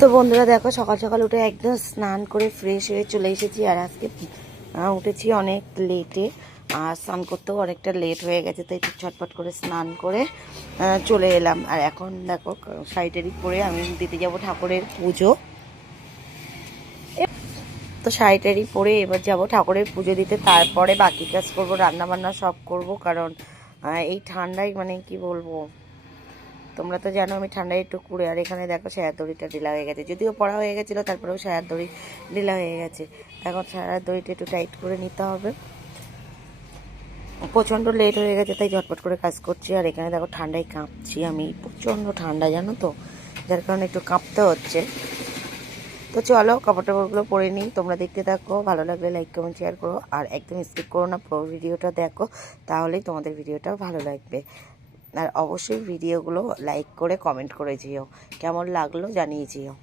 তো বন্ধুরা দেখো, সকাল সকাল উঠে একদম স্নান করে ফ্রেশ হয়ে চলে এসেছি। আর আজকে উঠেছি অনেক লেটে, আর স্নান করতেও অনেকটা লেট হয়ে গেছে, তো একটু ছটপট করে স্নান করে চলে এলাম। আর এখন দেখো শাড়িটারি পরে আমি দিতে যাব ঠাকুরের পুজো। তো শাড়িটারি পরে এবার যাব ঠাকুরের পুজো দিতে, তারপরে বাকি কাজ করব, রান্না বান্না সব করব। কারণ এই ঠান্ডায় মানে কি বলবো, তোমরা তো জানো আমি ঠান্ডায় একটু কুড়ে। আর এখানে দেখো সায়ার দড়িটা ঢিলা হয়ে গেছে, যদিও পড়া হয়ে গেছিলো, তারপরেও সায়ার দড়ি ঢিলা হয়ে গেছে। এখন সায়ার দড়িটা একটু টাইট করে নিতে হবে। প্রচণ্ড লেট হয়ে গেছে, তাই ঝটপট করে কাজ করছি। আর এখানে দেখো ঠান্ডায় কাঁপছি আমি, প্রচণ্ড ঠান্ডা জানো তো, যার কারণে একটু কাঁপতে হচ্ছে। তো চলো কাপড় টাপড়গুলো পরে নিই, তোমরা দেখতে থাকো। ভালো লাগলে লাইক কমেন্ট শেয়ার করো, আর একদম স্কিপ করো না, পুরো ভিডিওটা দেখো, তাহলেই তোমাদের ভিডিওটা ভালো লাগবে। আর অবশ্যই ভিডিওগুলো লাইক করে কমেন্ট করে যেও, কেমন লাগলো জানিয়ে যেও।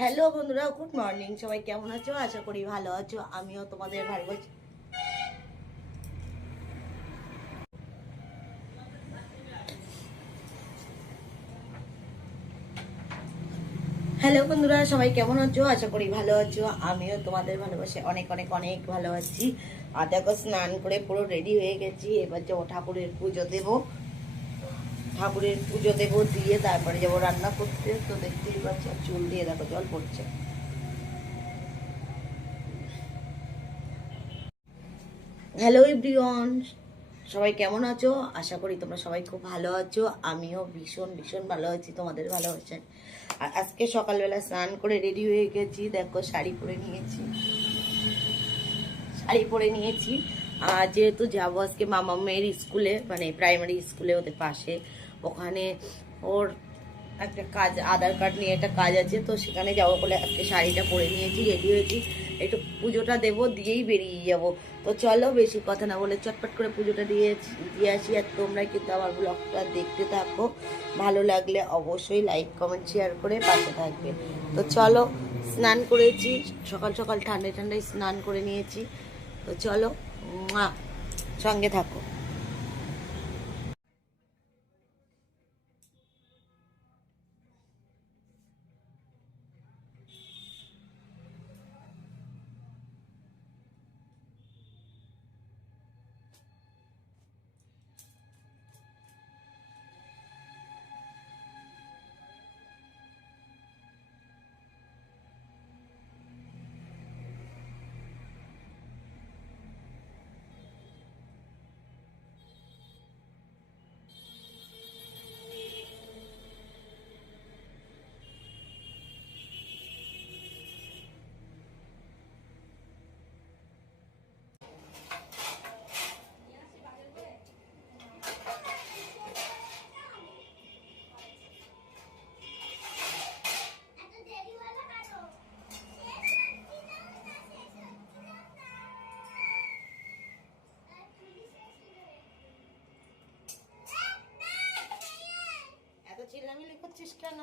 হ্যালো বন্ধুরা, গুড মর্নিং। সবাই কেমন আছো? আশা করি ভালো আছো। আমিও তোমাদের ভালো আছি। হ্যালো বন্ধুরা, সবাই কেমন আছো? আশা করি ভালো আছো। আমিও তোমাদের ভালোবাসে অনেক অনেক অনেক ভালো আছি। আর দেখো, স্নান করে পুরো রেডি হয়ে গেছি। এবার যাবো ঠাকুরের পুজো দেবো। দিয়ে তারপরে যাবো রান্না করতে। তো দেখতেই পাচ্ছ, চুল দিয়ে দেখো জল পড়ছে। হ্যালো এভরিওয়ান, সবাই কেমন আছো? আশা করি তোমরা সবাই খুব ভালো আছো। আমিও ভীষণ ভীষণ ভালো আছি তোমাদের ভালোবাসায়। আর আজকে সকালবেলা স্নান করে রেডি হয়ে গেছি। দেখো, শাড়ি পরে নিয়েছি। আর যেহেতু যাবো আজকে মামামের স্কুলে, মানে প্রাইমারি স্কুলে, ওদের পাশে। ওখানে ওর একটা কাজ, আধার কার্ড নিয়ে একটা কাজ আছে, তো সেখানে যাবো বলে আজকে শাড়িটা পরে নিয়েছি, রেডি হয়েছি। একটু পুজোটা দেবো, দিয়েই বেরিয়ে যাব। তো চলো, বেশি কথা না বলে চটপট করে পুজোটা দিয়ে আসি। আর তোমরা কিন্তু আমার ব্লগটা দেখতে থাকো। ভালো লাগলে অবশ্যই লাইক কমেন্ট শেয়ার করে পাশে থাকবে। তো চলো, স্নান করেছি সকাল সকাল, ঠান্ডায় ঠান্ডায় স্নান করে নিয়েছি। তো চলো, সঙ্গে থাকো। এত চিল্লামিল্লি করছিস কেন?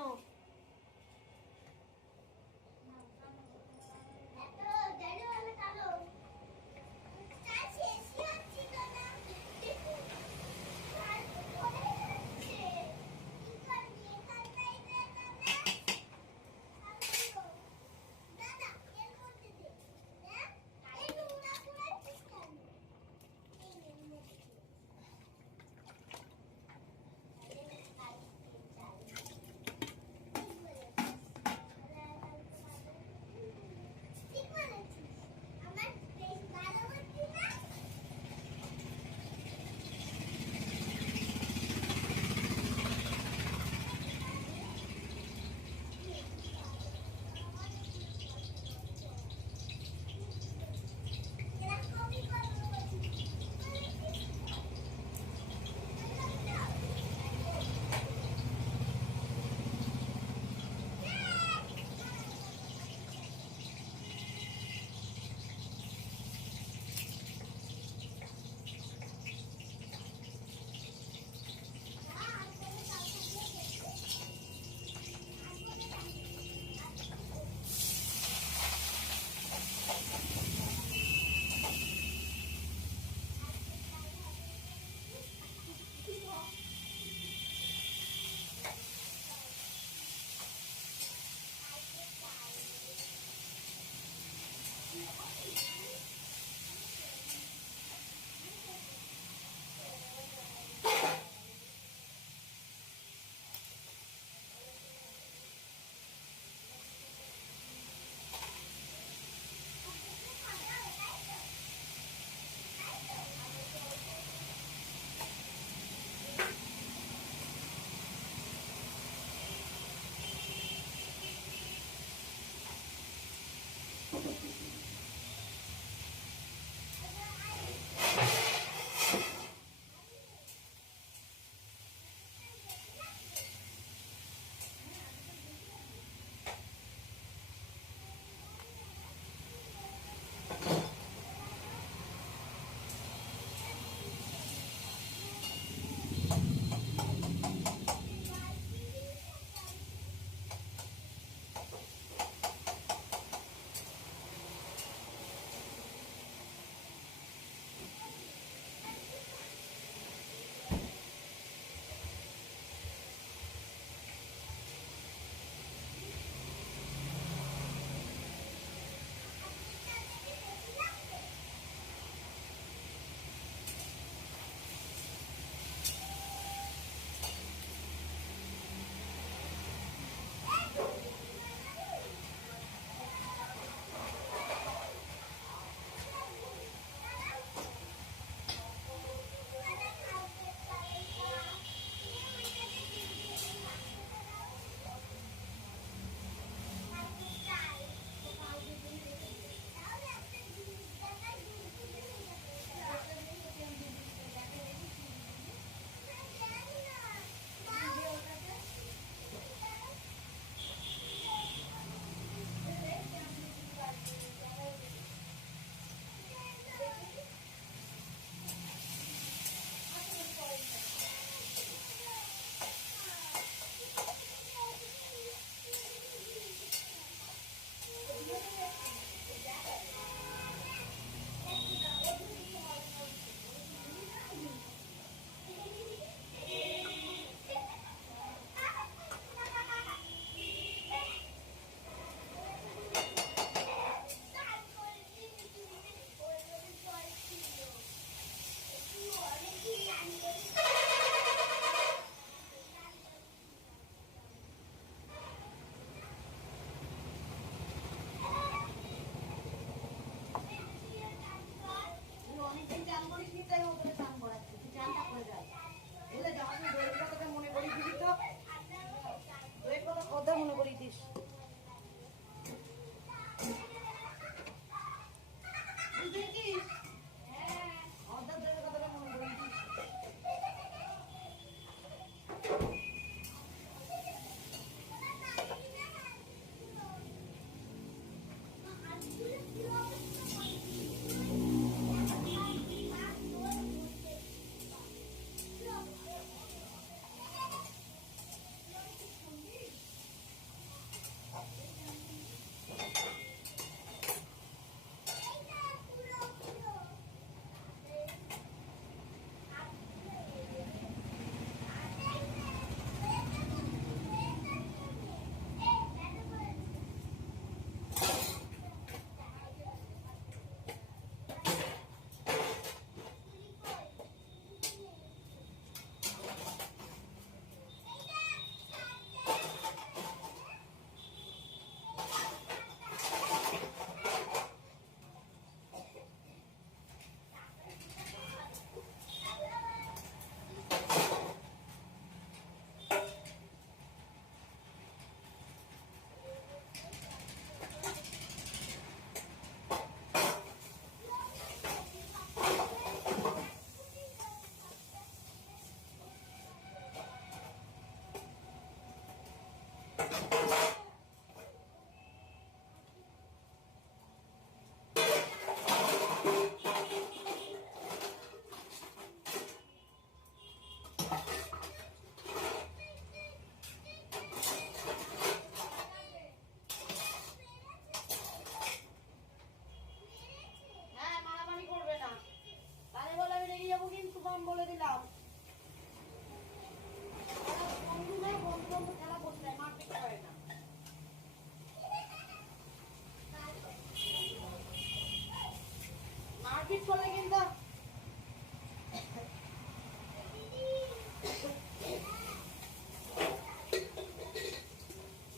করলে কিন্তু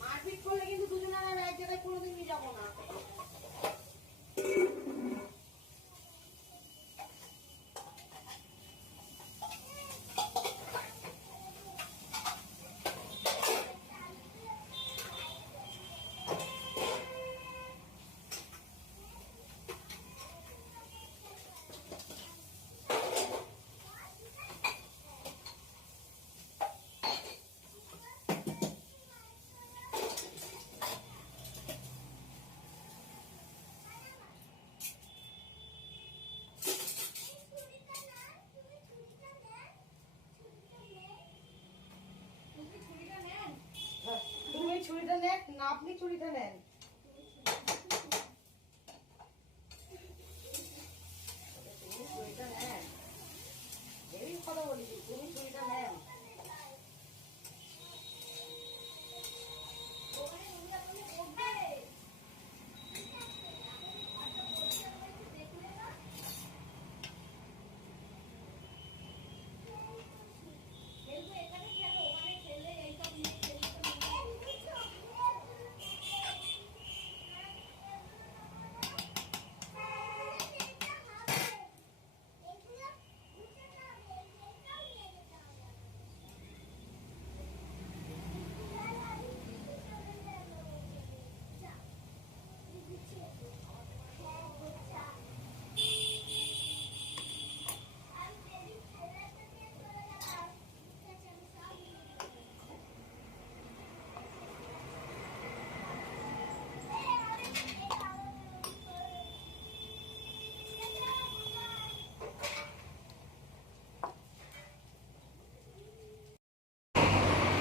মারপিট করলে কিন্তু দুজনে আর এক জায়গায় কোনোদিন নিয়ে যাবো না। ছুরিটা নেন না, আপনি ছুরিটা নেন। তুমি ছুরিটা নেন, এই কথা বলি, তুমি ছুরিটা নেন।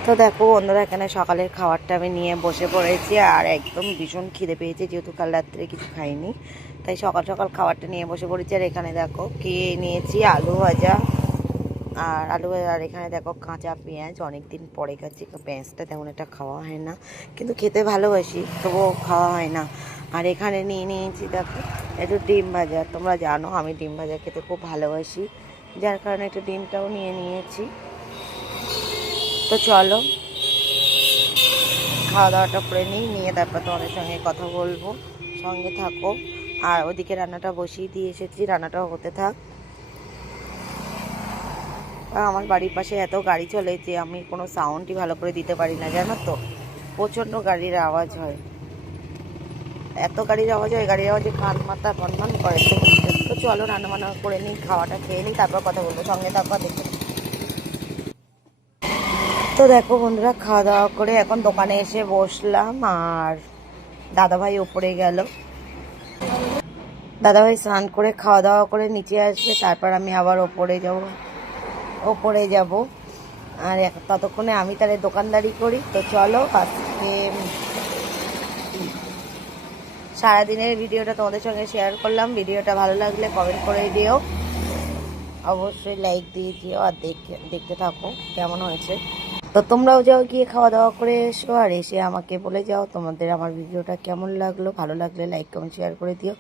তো দেখো বন্ধুরা, এখানে সকালের খাবারটা আমি নিয়ে বসে পড়েছি। আর একদম ভীষণ খিদে পেয়েছে, যেহেতু কাল রাত্রে কিছু খাইনি, তাই সকাল সকাল খাবারটা নিয়ে বসে পড়েছি। আর এখানে দেখো কি নিয়েছি, আলু ভাজা আর এখানে দেখো কাঁচা পেঁয়াজ। অনেকদিন পরে খাচ্ছি, পেঁয়াজটা তেমন একটা খাওয়া হয় না, কিন্তু খেতে ভালোবাসি, তবুও খাওয়া হয় না। আর এখানে নিয়ে নিয়েছি দেখো একটু ডিম ভাজা। তোমরা জানো আমি ডিম ভাজা খেতে খুব ভালোবাসি, যার কারণে একটু ডিমটাও নিয়ে নিয়েছি। তো চলো খাওয়া দাওয়াটা করে নিয়ে তারপর তোমাদের সঙ্গে কথা বলবো, সঙ্গে থাকো। আর ওদিকে রান্নাটা বসিয়ে দিয়ে এসেছি, রান্নাটাও হতে থাক। আমার বাড়ির পাশে এত গাড়ি চলে যে আমি কোনো সাউন্ডই ভালো করে দিতে পারি না, জানো তো, প্রচণ্ড গাড়ির আওয়াজ হয়, এত গাড়ির আওয়াজ হয়, গাড়ির আওয়াজে কান মাথা বনবন করে। তো চলো রান্না বান্না করে নিই, খাওয়াটা খেয়ে নিই, তারপর কথা বলবো, সঙ্গে থাকো দেখে। তো দেখো বন্ধুরা, খাওয়া দাওয়া করে এখন দোকানে এসে বসলাম। আর দাদাভাই ওপরে গেল, দাদাভাই স্নান করে খাওয়া দাওয়া করে নিচে আসবে, তারপর আমি আবার ওপরে যাব। আর ততক্ষণে আমি তাহলে দোকানদারি করি। তো চলো আজকে সারাদিনের ভিডিওটা তোমাদের সঙ্গে শেয়ার করলাম। ভিডিওটা ভালো লাগলে কমেন্ট করে দিও, অবশ্যই লাইক দিয়ে দিও, আর দেখতে থাকো কেমন হয়েছে। তো তোমরাও যাও, গিয়ে খাওয়া দাওয়া করে এসো, আর এসে আমাকে বলে যাও তোমাদের আমার ভিডিওটা কেমন লাগলো। ভালো লাগলে লাইক কমেন্ট শেয়ার করে দিও।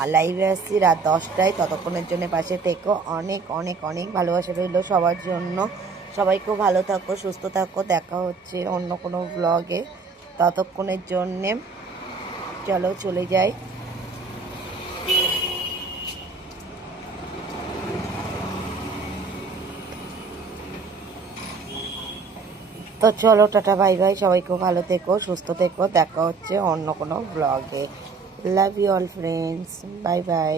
আর লাইভে আসছি রাত 10টায়, ততক্ষণের জন্য পাশে থেকো। অনেক অনেক অনেক ভালোবাসা রইলো সবার জন্য। সবাই খুব ভালো থাকো, সুস্থ থাকো। দেখা হচ্ছে অন্য কোনো ব্লগে, ততক্ষণের জন্যে চলো চলে যাই। তো চলো টাটা বাই বাই, সবাই খুব ভালো থেকো, সুস্থ থেকো। দেখা হচ্ছে অন্য কোনো ব্লগে। Love you all friends, bye by.